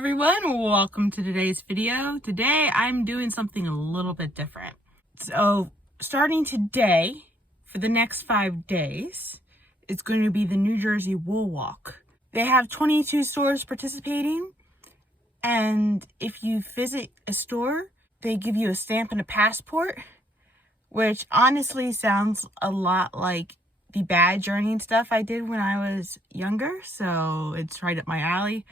everyone, welcome to today's video. Today I'm doing something a little bit different. So starting today, for the next 5 days, it's going to be the New Jersey Wool Walk. They have 22 stores participating, and if you visit a store, they give you a stamp and a passport, which honestly sounds a lot like the bad journeying stuff I did when I was younger, so it's right up my alley.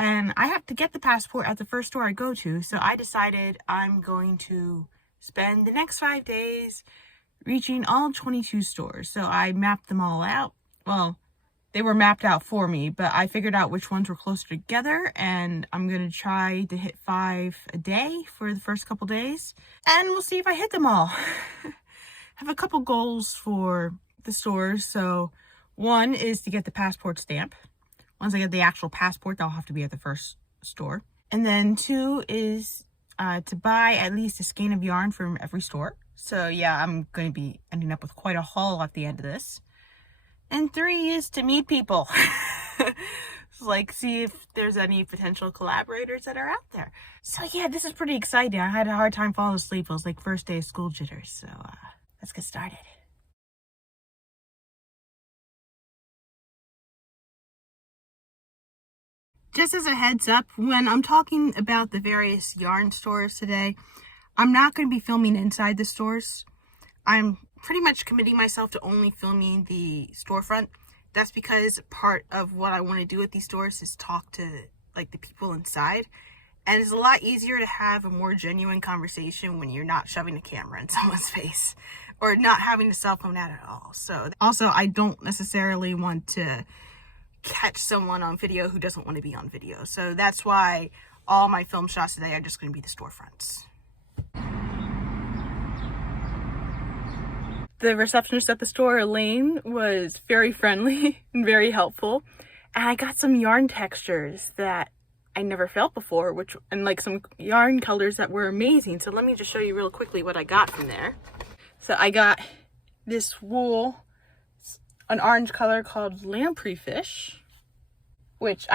And I have to get the passport at the first store I go to, so I decided I'm going to spend the next 5 days reaching all 22 stores. So I mapped them all out. Well, they were mapped out for me, but I figured out which ones were closer together, and I'm going to try to hit 5 a day for the first couple days, and we'll see if I hit them all. I have a couple goals for the stores. So one is to get the passport stamp. Once I get the actual passport, I'll have to be at the first store. And then 2 is to buy at least a skein of yarn from every store. So yeah, I'm going to be ending up with quite a haul at the end of this. And 3 is to meet people. Like, see if there's any potential collaborators that are out there. So yeah, this is pretty exciting. I had a hard time falling asleep. It was like first day of school jitters. So let's get started. Just as a heads up, when I'm talking about the various yarn stores today, I'm not going to be filming inside the stores. I'm pretty much committing myself to only filming the storefront. That's because part of what I want to do at these stores is talk to like the people inside. And it's a lot easier to have a more genuine conversation when you're not shoving a camera in someone's face or not having a cell phone out at all. So also, I don't necessarily want to catch someone on video who doesn't want to be on video. So that's why all my film shots today are just going to be the storefronts. The receptionist at the store, Elaine, was very friendly and very helpful. And I got some yarn textures that I never felt before, and like some yarn colors that were amazing. So let me just show you real quickly what I got from there. So I got this wool, an orange color called lamprey fish, which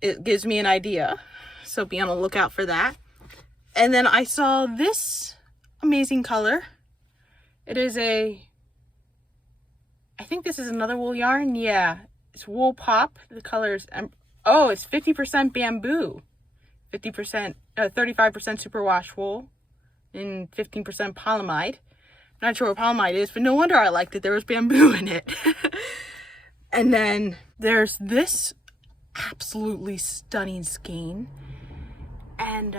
it gives me an idea, so be on the lookout for that. And then I saw this amazing color. It is I think this is another wool yarn. Yeah, it's wool pop. The color is it's 50% bamboo, 35% superwash wool, and 15% polyamide. Not sure what polyamide is, but no wonder I liked it. There was bamboo in it. And then there's this absolutely stunning skein. And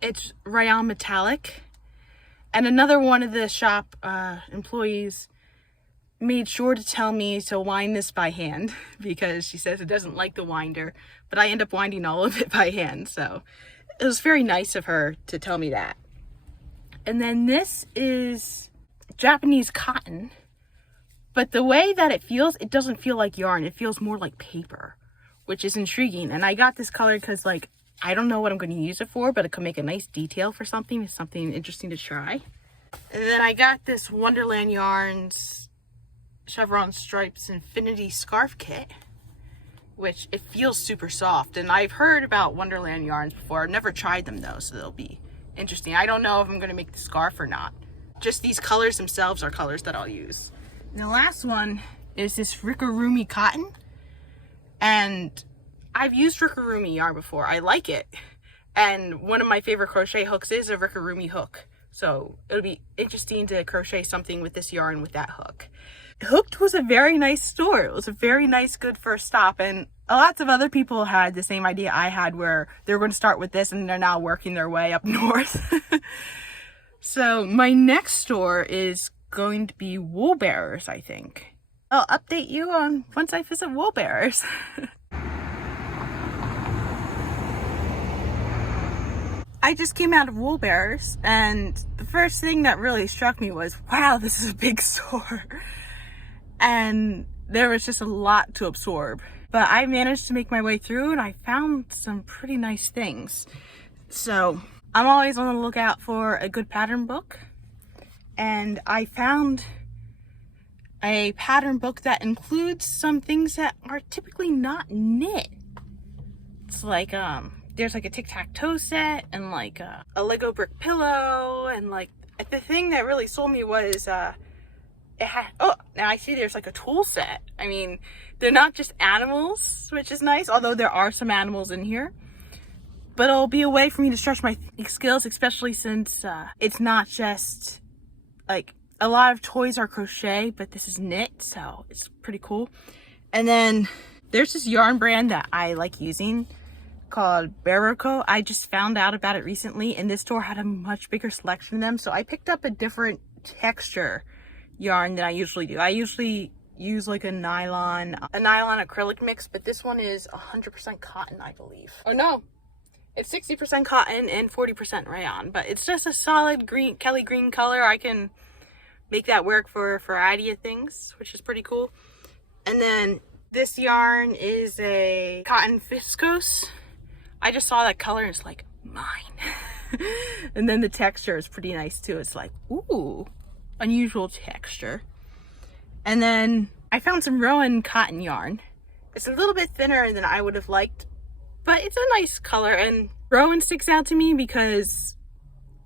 it's rayon metallic. And another one of the shop employees made sure to tell me to wind this by hand because she says it doesn't like the winder. But I end up winding all of it by hand. So it was very nice of her to tell me that. And then this is Japanese cotton, but the way that it feels, it doesn't feel like yarn. It feels more like paper, which is intriguing. And I got this color because, like, I don't know what I'm going to use it for, but it could make a nice detail for something. It's something interesting to try. And then I got this Wonderland Yarns Chevron Stripes Infinity Scarf Kit, which it feels super soft. And I've heard about Wonderland Yarns before. I've never tried them though, so they'll be interesting. I don't know if I'm going to make the scarf or not. Just these colors themselves are colors that I'll use. And the last one is this Rickarumi cotton. And I've used Rickarumi yarn before. I like it. And one of my favorite crochet hooks is a Rickarumi hook. So it'll be interesting to crochet something with this yarn with that hook. Hooked was a very nice store. It was a very nice, good first stop. And lots of other people had the same idea I had, where they're going to start with this and they're now working their way up north. So my next store is going to be Wool Bearers, I think. I'll update you on once I visit Wool Bearers. I just came out of Wool Bearers, and the first thing that really struck me was, wow, this is a big store. And there was just a lot to absorb. But I managed to make my way through, and I found some pretty nice things. So I'm always on the lookout for a good pattern book. And I found a pattern book that includes some things that are typically not knit. sets, like there's like a tic-tac-toe set and like a Lego brick pillow, and like the thing that really sold me was it had, oh, now I see there's like a tool set. I mean, they're not just animals, which is nice, although there are some animals in here. But it'll be a way for me to stretch my skills, especially since it's not just, like, a lot of toys are crochet, but this is knit, so it's pretty cool. And then there's this yarn brand that I like using called Barroco. I just found out about it recently, and this store had a much bigger selection of them, so I picked up a different texture yarn than I usually do. I usually use like a nylon acrylic mix, but this one is 100% cotton, I believe. Oh no, it's 60% cotton and 40% rayon, but it's just a solid green, Kelly green color. I can make that work for a variety of things, which is pretty cool. And then this yarn is a cotton viscose. I just saw that color and it's like, mine. And then the texture is pretty nice too. It's like, ooh, unusual texture. And then I found some Rowan cotton yarn. It's a little bit thinner than I would have liked, but it's a nice color. And Rowan sticks out to me because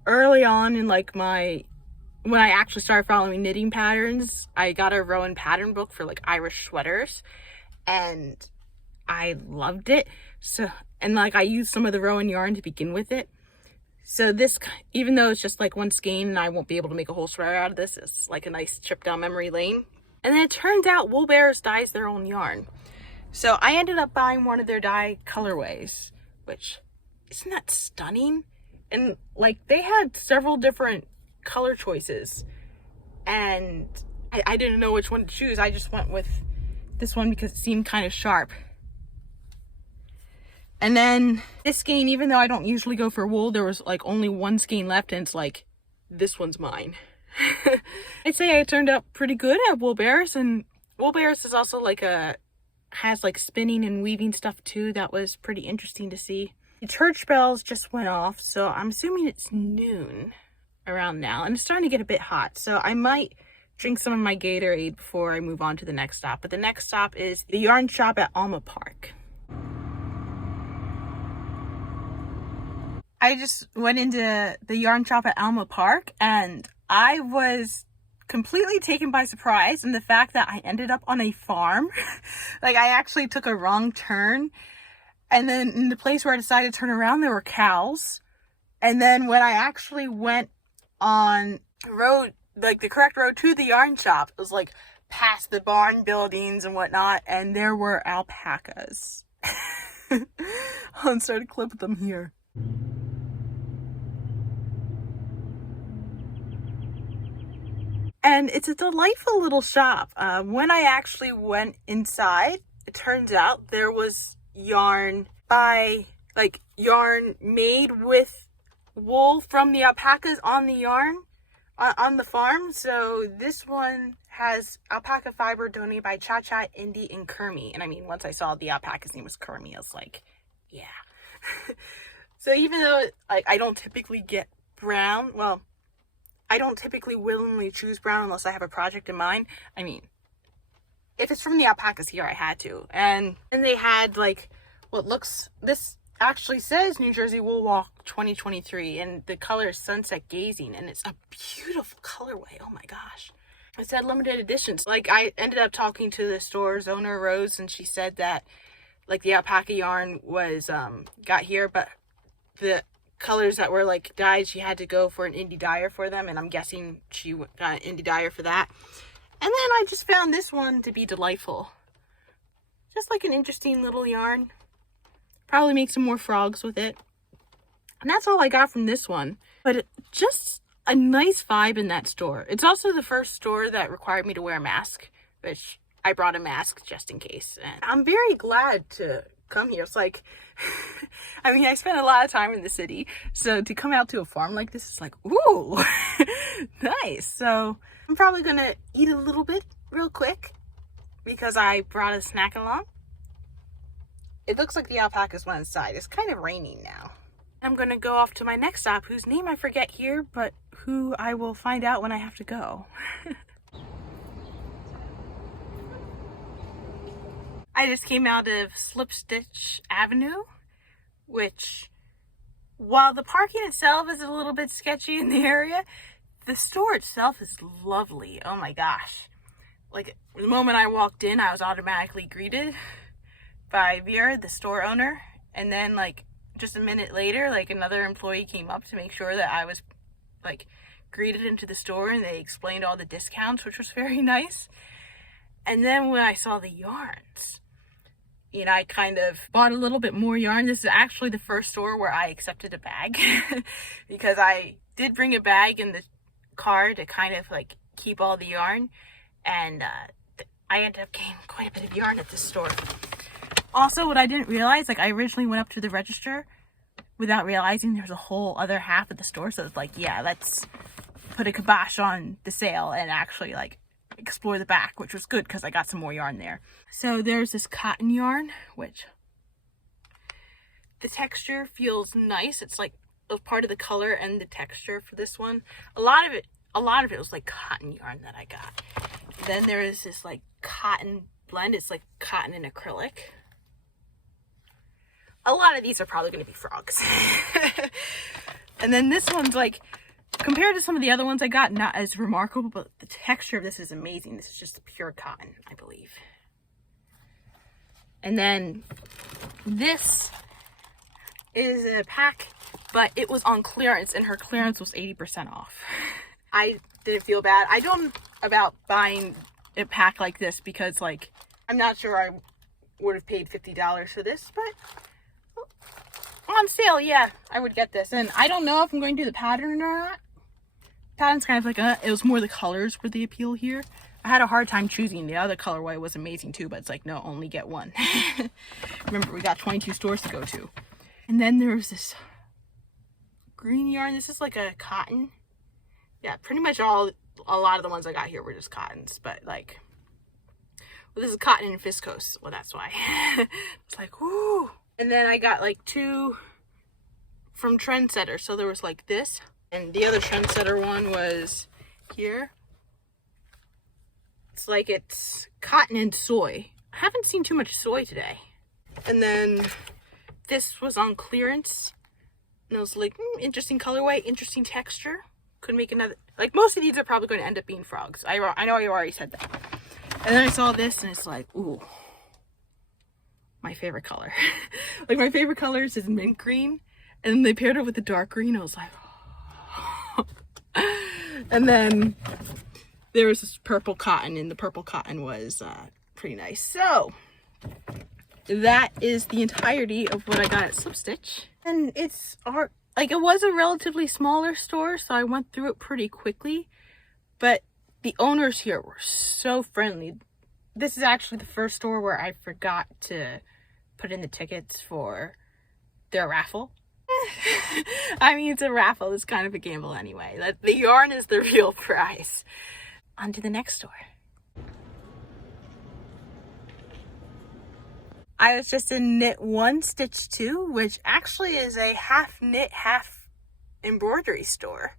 early on in like when I actually started following knitting patterns, I got a Rowan pattern book for like Irish sweaters and I loved it. So, and like I used some of the Rowan yarn to begin with it. So this, even though it's just like one skein and I won't be able to make a whole sweater out of this, it's like a nice trip down memory lane. And then it turns out Wool Bears dyes their own yarn. So I ended up buying one of their dye colorways, which, isn't that stunning? And like they had several different color choices and I didn't know which one to choose. I just went with this one because it seemed kind of sharp. And then this skein, even though I don't usually go for wool, there was like only one skein left and it's like, this one's mine. I'd say I turned out pretty good at Wool Bears, and Wool Bears is also like has like spinning and weaving stuff too. That was pretty interesting to see. The church bells just went off, so I'm assuming it's noon around now, and it's starting to get a bit hot, so I might drink some of my Gatorade before I move on to the next stop. But the next stop is the yarn shop at Alma Park. I just went into the yarn shop at Alma Park and I was completely taken by surprise in the fact that I ended up on a farm. Like I actually took a wrong turn, and then in the place where I decided to turn around there were cows. And then when I actually went on road, like the correct road to the yarn shop, it was like past the barn buildings and whatnot, and there were alpacas. I'll insert a clip of them here. And it's a delightful little shop. When I actually went inside, it turns out there was yarn made with wool from the alpacas on the yarn, on the farm. So this one has alpaca fiber donated by Cha Cha, Indy, and Kermie. And I mean, once I saw the alpaca's name was Kermie, I was like, yeah. So even though I don't typically get brown, well, I don't typically willingly choose brown unless I have a project in mind. I mean, if it's from the alpacas here, I had to. And they had like what looks, this actually says New Jersey Wool Walk 2023, and the color is Sunset Gazing, and it's a beautiful colorway. Oh my gosh. It said limited editions. Like I ended up talking to the store's owner, Rose, and she said that like the alpaca yarn was got here, but the colors that were like dyed, she had to go for an indie dyer for them, and I'm guessing she got an indie dyer for that. And then I just found this one to be delightful. Just like an interesting little yarn. Probably make some more frogs with it. And that's all I got from this one. But just a nice vibe in that store. It's also the first store that required me to wear a mask, which I brought a mask just in case. And I'm very glad to come here. It's like, I mean, I spent a lot of time in the city, so to come out to a farm like this is like, ooh, nice. So I'm probably gonna eat a little bit real quick because I brought a snack along. It looks like the alpacas went inside. It's kind of raining now. I'm gonna go off to my next stop, whose name I forget here, but who I will find out when I have to go. I just came out of Slip Stitch Avenue, which, while the parking itself is a little bit sketchy in the area, the store itself is lovely. Oh my gosh. Like, the moment I walked in, I was automatically greeted by Vera, the store owner. And then, like, just a minute later, like, another employee came up to make sure that I was, like, greeted into the store, and they explained all the discounts, which was very nice. And then when I saw the yarns, you know, I kind of bought a little bit more yarn. This is actually the first store where I accepted a bag because I did bring a bag in the car to kind of, like, keep all the yarn. And I ended up getting quite a bit of yarn at this store. Also, what I didn't realize, like, I originally went up to the register without realizing there's a whole other half of the store. So it's like, yeah, let's put a kibosh on the sale and actually, like, explore the back, which was good because I got some more yarn there. So there's this cotton yarn, which the texture feels nice. It's like a part of the color and the texture for this one. A lot of it was like cotton yarn that I got. Then there is this like cotton blend. It's like cotton and acrylic. A lot of these are probably going to be frogs. And then this one's like, compared to some of the other ones I got, not as remarkable, but the texture of this is amazing. This is just pure cotton, I believe. And then this is a pack, but it was on clearance, and her clearance was 80% off. I didn't feel bad. I don't about buying a pack like this because, like, I'm not sure I would have paid $50 for this, but on sale, yeah, I would get this. And I don't know if I'm going to do the pattern or not. Pattern's kind of like it was more the colors were the appeal here. I had a hard time choosing. The other colorway was amazing too, but it's like, no, only get one. Remember, we got 22 stores to go to. And then there was this green yarn. This is like a cotton. Yeah, pretty much a lot of the ones I got here were just cottons, but like, well, this is cotton and viscose. Well, that's why. It's like, whoo. And then I got like two from Trendsetter. So there was like this, and the other Trendsetter one was here. It's like it's cotton and soy. I haven't seen too much soy today. And then this was on clearance. And it was like, interesting colorway, interesting texture. Could make another, like most of these are probably going to end up being frogs. I know you already said that. And then I saw this and it's like, ooh, my favorite color. Like my favorite colors is mint green. And they paired it with the dark green. I was like, oh. And then there was this purple cotton, and the purple cotton was pretty nice. So that is the entirety of what I got at Slip Stitch. And it's art. Like, it was a relatively smaller store, so I went through it pretty quickly. But the owners here were so friendly. This is actually the first store where I forgot to put in the tickets for their raffle. I mean, it's a raffle. It's kind of a gamble anyway. The yarn is the real prize. On to the next store. I was just in Knit 1 Stitch 2, which actually is a half knit, half embroidery store.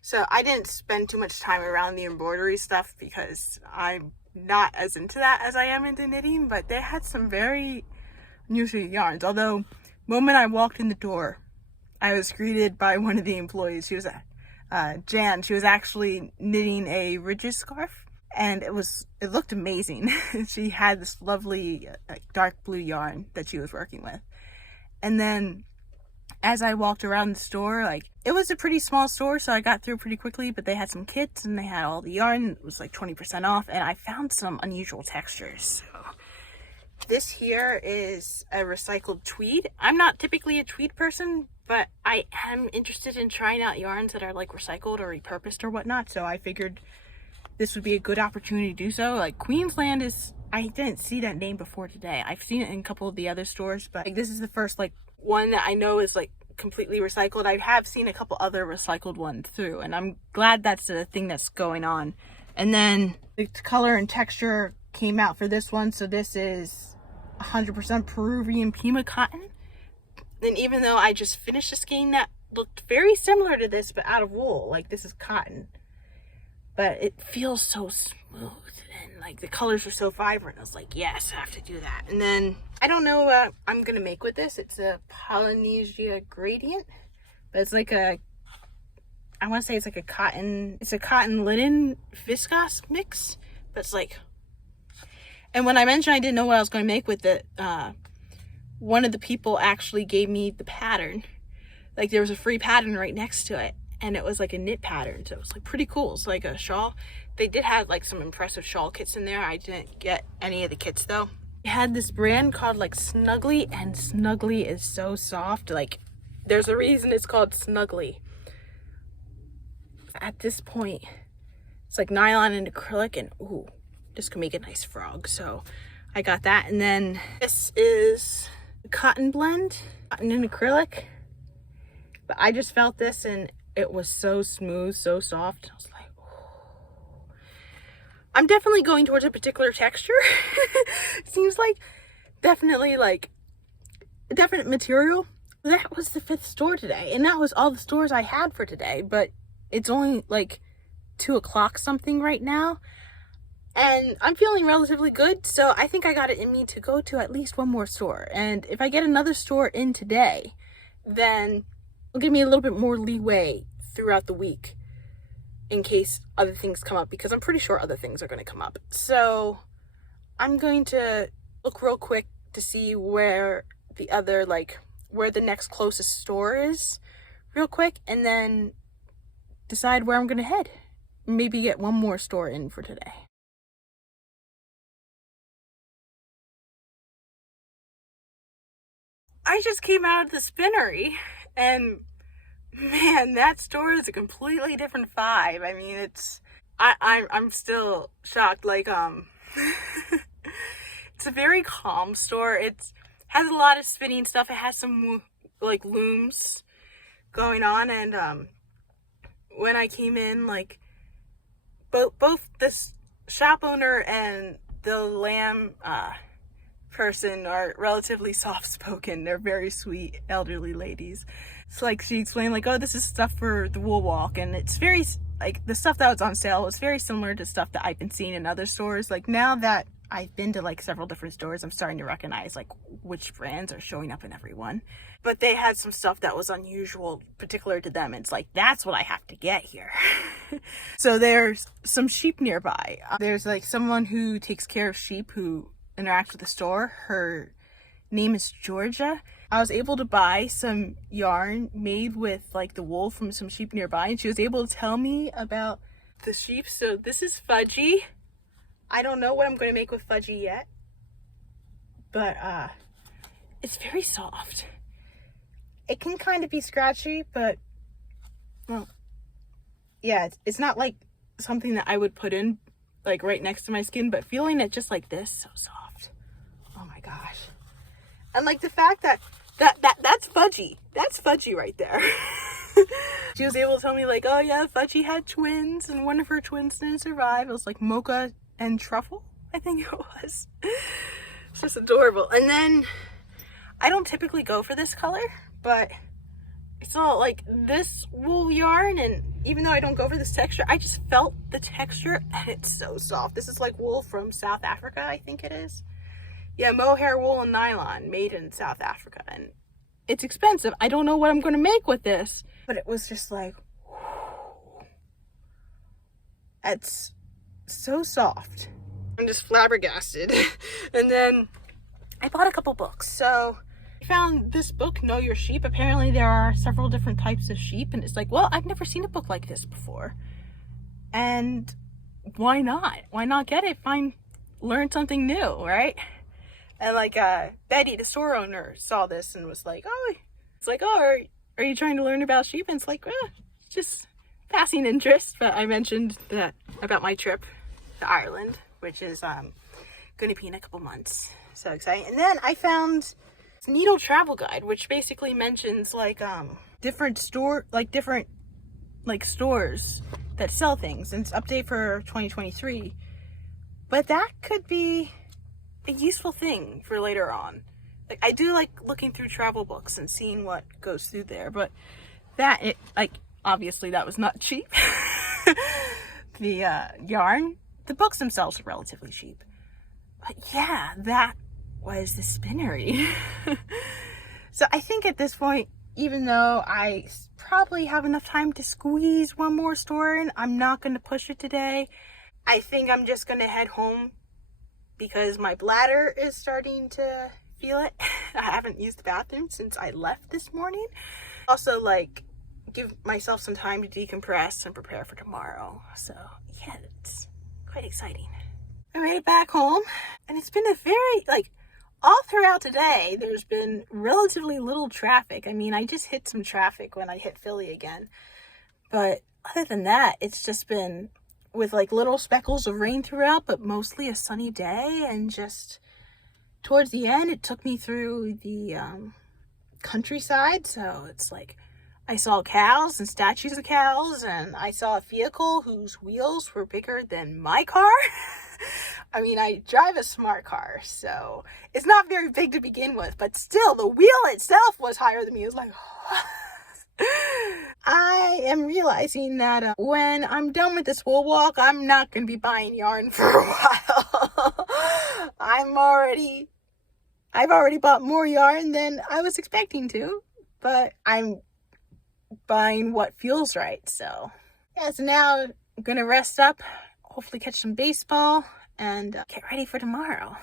So I didn't spend too much time around the embroidery stuff because I'm not as into that as I am into knitting, but they had some very unusual yarns. Although, the moment I walked in the door, I was greeted by one of the employees. She was Jan. She was actually knitting a ridges scarf, and it looked amazing. She had this lovely dark blue yarn that she was working with. And then as I walked around the store, like, it was a pretty small store, so I got through pretty quickly, but they had some kits and they had all the yarn. It was like 20% off, and I found some unusual textures. So this here is a recycled tweed. I'm not typically a tweed person, but I am interested in trying out yarns that are like recycled or repurposed or whatnot, so I figured this would be a good opportunity to do so. Like, Queensland is, I didn't see that name before today. I've seen it in a couple of the other stores, but like, this is the first like one that I know is like completely recycled. I have seen a couple other recycled ones through, and I'm glad that's the thing that's going on. And then the color and texture came out for this one, so this is 100% Peruvian Pima cotton. And even though I just finished a skein that looked very similar to this but out of wool, like this is cotton, but it feels so smooth and like the colors are so vibrant. I was like, yes, I have to do that. And then I don't know what I'm gonna make with this. It's a Polynesia gradient, but it's like a, I want to say it's like a cotton, it's a cotton linen viscose mix. But it's like, and when I mentioned I didn't know what I was going to make with it, one of the people actually gave me the pattern. Like there was a free pattern right next to it, and it was like a knit pattern, so it was like pretty cool. It's like a shawl. They did have like some impressive shawl kits in there. I didn't get any of the kits though. They had this brand called like Snuggly, and Snuggly is so soft. Like there's a reason it's called Snuggly. At this point, it's like nylon and acrylic, and ooh, this could make a nice frog. So I got that. And then this is a cotton blend, cotton and acrylic. But I just felt this and it was so smooth, so soft. I was like, ooh. I'm definitely going towards a particular texture. Seems like definitely like a definite material. That was the 5th store today, and that was all the stores I had for today. But it's only like 2 o'clock something right now, and I'm feeling relatively good, so I think I got it in me to go to at least one more store. And if I get another store in today, then it'll give me a little bit more leeway throughout the week in case other things come up, because I'm pretty sure other things are going to come up. So I'm going to look real quick to see where the other, like where the next closest store is real quick, and then decide where I'm going to head. Maybe get one more store in for today. I just came out of the spinnery, and man, that store is a completely different vibe. I mean, it's I'm still shocked. Like it's a very calm store. It's has a lot of spinning stuff. It has some like looms going on, and when I came in, like both this shop owner and the lamb person are relatively soft-spoken. They're very sweet elderly ladies. It's like she explained like, oh, this is stuff for the wool walk, and it's very like the stuff that was on sale was very similar to stuff that I've been seeing in other stores. Like now that I've been to like several different stores, I'm starting to recognize like which brands are showing up in every one. But they had some stuff that was unusual, particular to them. It's like, that's what I have to get here. So there's some sheep nearby. There's like someone who takes care of sheep who interacts with the store. Her name is Georgia. I was able to buy some yarn made with like the wool from some sheep nearby, and she was able to tell me about the sheep. So this is Fudgy. I don't know what I'm going to make with Fudgy yet, but it's very soft. It can kind of be scratchy, but well, yeah, it's not like something that I would put in like right next to my skin, but feeling it just like this, so soft. Oh my gosh. And like the fact that that's Fudgy. That's Fudgy right there. She was able to tell me like, oh yeah, Fudgy had twins and one of her twins didn't survive. It was like Mocha and Truffle, I think it was. It's just adorable. And then I don't typically go for this color, but I saw like this wool yarn, and even though I don't go for this texture, I just felt the texture, and it's so soft. This is like wool from South Africa, I think it is. Yeah, mohair wool and nylon, made in South Africa, and it's expensive. I don't know what I'm going to make with this, but it was just like, whew. It's so soft. I'm just flabbergasted. And then I bought a couple books. So I found this book, Know Your Sheep. Apparently there are several different types of sheep, and it's like, well, I've never seen a book like this before, and why not? Why not get it? Learn something new, right? And like Betty, the store owner, saw this and was like, oh, it's like, oh, are you trying to learn about sheep? And it's like, just passing interest. But I mentioned that about my trip to Ireland, which is going to be in a couple months. So exciting. And then I found Needle Travel Guide, which basically mentions like different stores that sell things, and it's update for 2023. But that could be a useful thing for later on. Like I do like looking through travel books and seeing what goes through there, but obviously that was not cheap. the yarn. The books themselves are relatively cheap. But yeah, that was the spinnery. So I think at this point, even though I probably have enough time to squeeze one more store in, I'm not going to push it today. I think I'm just going to head home because my bladder is starting to feel it. I haven't used the bathroom since I left this morning. Also, like, give myself some time to decompress and prepare for tomorrow. So yeah, it's quite exciting. I made it back home, and it's been a very, like, all throughout today, there's been relatively little traffic. I mean, I just hit some traffic when I hit Philly again. But other than that, it's just been with like little speckles of rain throughout, but mostly a sunny day. And just towards the end, it took me through the countryside. So it's like I saw cows and statues of cows, and I saw a vehicle whose wheels were bigger than my car. I mean, I drive a smart car, so it's not very big to begin with, but still, the wheel itself was higher than me. It was like, I am realizing that when I'm done with this wool walk, I'm not going to be buying yarn for a while. I've already bought more yarn than I was expecting to, but I'm buying what feels right. So yeah, so now I'm going to rest up, hopefully catch some baseball, and get ready for tomorrow.